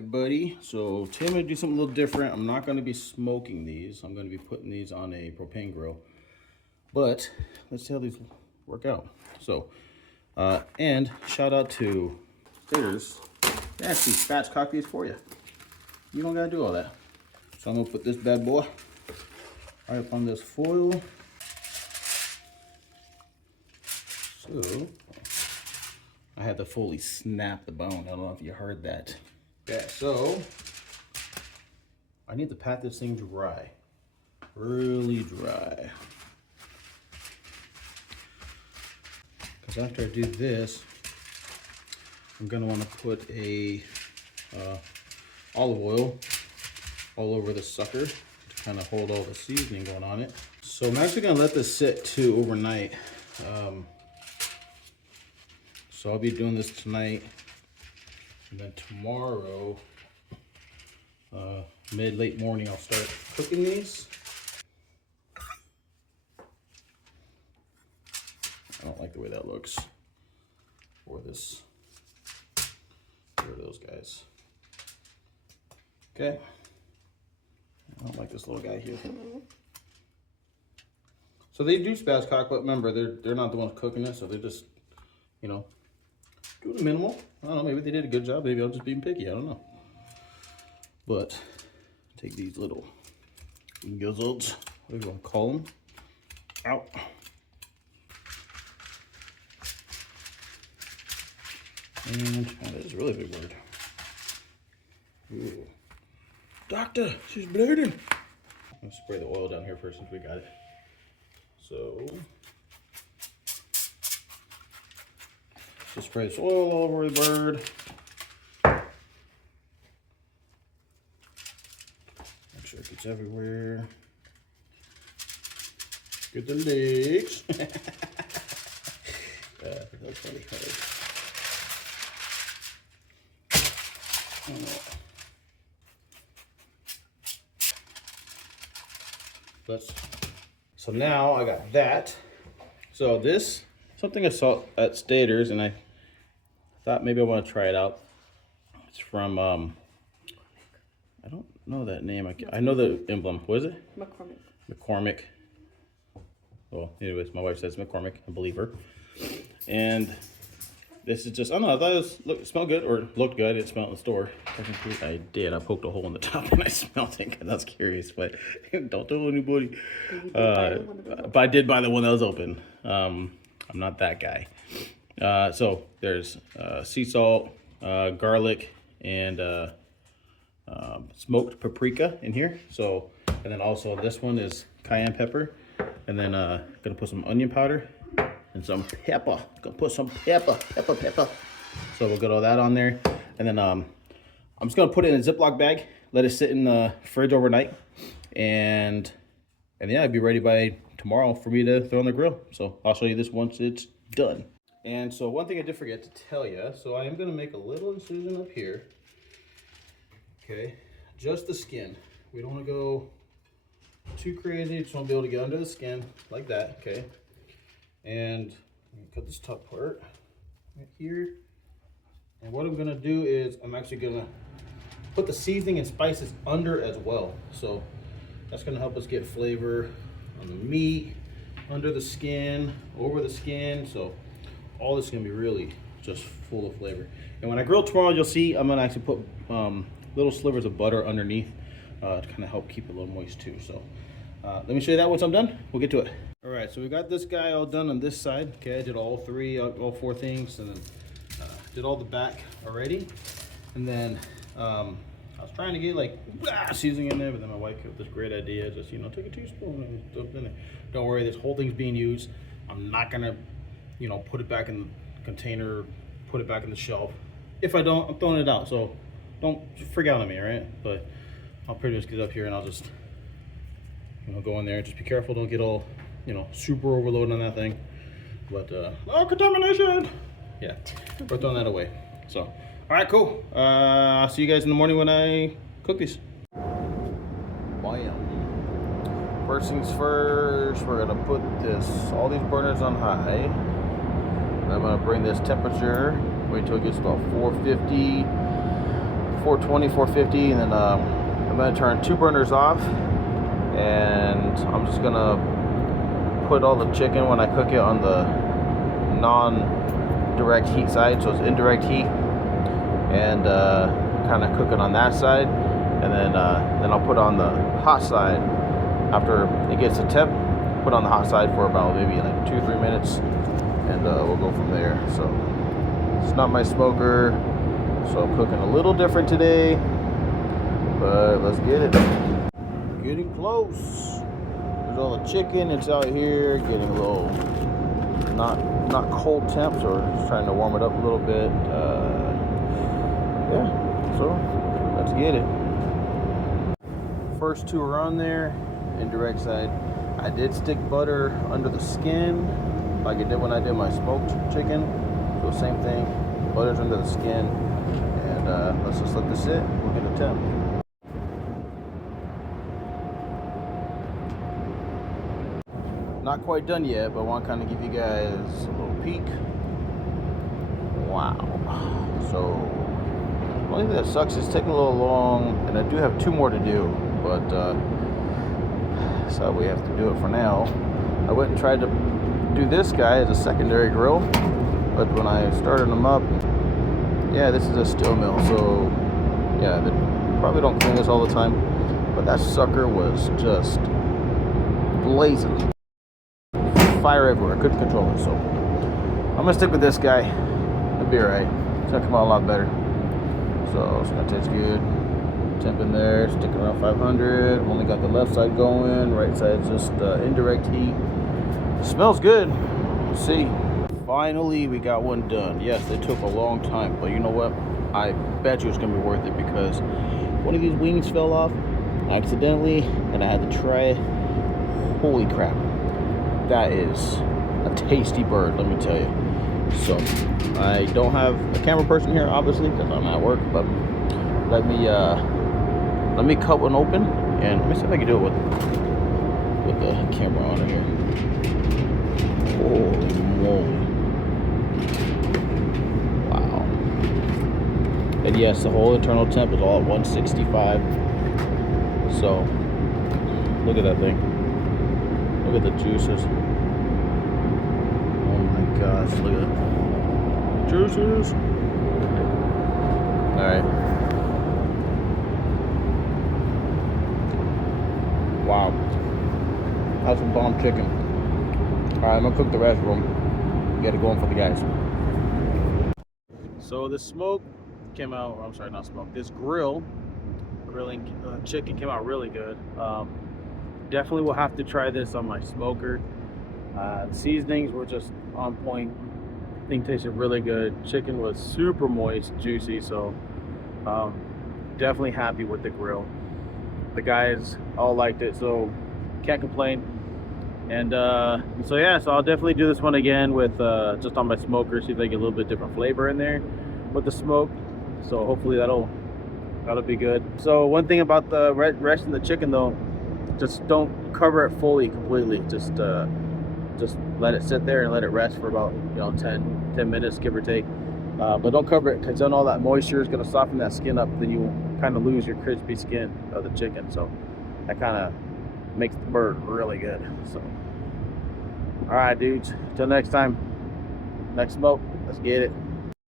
everybody. So today I'm going to do something a little different. I'm not going to be smoking these. I'm going to be putting these on a propane grill. But let's see how these work out. So, and shout out to Critters. They actually spatchcock these for you. You don't got to do all that. So I'm going to put this bad boy right up on this foil. So, I had to fully snap the bone. I don't know if you heard that. Okay, so I need to pat this thing dry, really dry. Because after I do this, I'm gonna want to put a olive oil all over the sucker to kind of hold all the seasoning going on it. So I'm actually gonna let this sit too overnight. So I'll be doing this tonight, and then tomorrow, late morning, I'll start cooking these. I don't like the way that looks. Or this, or those guys. Okay. I don't like this little guy here. So they do spatchcock, but remember, they're not the ones cooking it, so they're just, you know, do the minimal. I don't know, maybe they did a good job. Maybe I'm just being picky, I don't know. But take these little gizzards, what do you want to call them, out. And that is a really big word. Ooh. Doctor, she's bleeding. Let's spray the oil down here first since we got it. So just spray this oil all over the bird. Make sure it gets everywhere. Get the legs. That's funny. So now I got that. So this, something I saw at Staters, and I thought maybe I want to try it out. It's from, I don't know that name. I know the emblem. What is it? McCormick. Well, anyways, my wife says McCormick. I believe her. And this is just, I don't know, I thought it smelled good, or looked good. It smelled in the store. Technically, I did. I poked a hole in the top and I smelled it because I was curious, but don't tell anybody. But I did buy the one that was open. I'm not that guy. So there's sea salt, garlic, and smoked paprika in here. So, and then also this one is cayenne pepper. And then gonna put some onion powder and some pepper. Gonna put some pepper. So we'll get all that on there. And then I'm just gonna put it in a Ziploc bag, let it sit in the fridge overnight. And yeah, it'd be ready by tomorrow for me to throw on the grill. So I'll show you this once it's done. And so one thing I did forget to tell you, so I am gonna make a little incision up here. Okay, just the skin. We don't wanna go too crazy, just want to be able to get under the skin like that, okay? And I'm gonna cut this top part right here. And what I'm gonna do is I'm actually gonna put the seasoning and spices under as well. So that's gonna help us get flavor on the meat, under the skin, over the skin. So all this is gonna be really just full of flavor. And when I grill tomorrow, you'll see I'm gonna actually put little slivers of butter underneath to kind of help keep it a little moist too. So let me show you that once I'm done. We'll get to it. All right, so we got this guy all done on this side. Okay, I did all four things, and then did all the back already. And then I was trying to get like seasoning in there, but then my wife came up with this great idea. Just, you know, take a teaspoon and dump it in there. Don't worry, this whole thing's being used. I'm not gonna, you know, put it back in the container, put it back in the shelf. If I don't, I'm throwing it out. So don't freak out on me, all right? But I'll pretty much get up here and I'll just, you know, go in there. Just be careful, don't get all, you know, super overloaded on that thing. But oh, contamination! Yeah, we're throwing that away. So, all right, cool. I'll see you guys in the morning when I cook these. Bam. First things first, we're gonna put all these burners on high. And I'm gonna bring this temperature, wait until it gets about 450, 420, 450, and then I'm gonna turn 2 burners off, and I'm just gonna put all the chicken when I cook it on the non-direct heat side, so it's indirect heat, and kind of cook it on that side, and then I'll put on the hot side after it gets to temp. Put on the hot side for about maybe like 2-3 minutes, and we'll go from there. So it's not my smoker, so I'm cooking a little different today, but let's get it. Getting close. There's all the chicken. It's out here getting a little not cold temps, or just trying to warm it up a little bit. Yeah, so let's get it. First 2 are on there, indirect side. I did stick butter under the skin, like I did when I did my smoked chicken. So same thing, butter's under the skin, and let's just let this sit. We'll get a temp. Not quite done yet, but I want to kind of give you guys a little peek. Wow. So the only thing that sucks is taking a little long, and I do have 2 more to do, but so we have to do it for now. I went and tried to do this guy as a secondary grill, but when I started them up, yeah, this is a steel mill, so yeah, they probably don't clean this all the time, but that sucker was just blazing. Fire everywhere, I couldn't control it, so I'm gonna stick with this guy. It'll be alright. It's gonna come out a lot better. So it's gonna taste good. Temp in there, sticking around 500. Only got the left side going, right side's just indirect heat. Smells good. We'll see. Finally, we got one done. Yes, it took a long time, but you know what? I bet you it's gonna be worth it, because one of these wings fell off accidentally, and I had to try it. Holy crap! That is a tasty bird, let me tell you. So I don't have a camera person here, obviously, because I'm at work, but let me cut one open, and let me see if I can do it with the camera on here. Holy moly. Wow. And yes, the whole internal temp is all at 165. So look at that thing. Look at the juices. Oh my gosh, look at that. Juices. Alright. Wow. That's some bomb chicken. Alright, I'm gonna cook the rest of them. Get it going for the guys. So the smoke came out, I'm sorry, not smoke. This grilling chicken came out really good. Definitely will have to try this on my smoker. The seasonings were just on point. Thing tasted really good. Chicken was super moist, juicy, so definitely happy with the grill. The guys all liked it, so can't complain. And so yeah, so I'll definitely do this one again with just on my smoker, see if I get a little bit different flavor in there with the smoke. So hopefully that'll be good. So one thing about the rest of the chicken though, just don't cover it fully completely. Just let it sit there and let it rest for about 10 minutes, give or take. But don't cover it, because then all that moisture is going to soften that skin up. Then you kind of lose your crispy skin of the chicken. So that kind of makes the bird really good. So all right, dudes, till next time, next smoke, let's get it.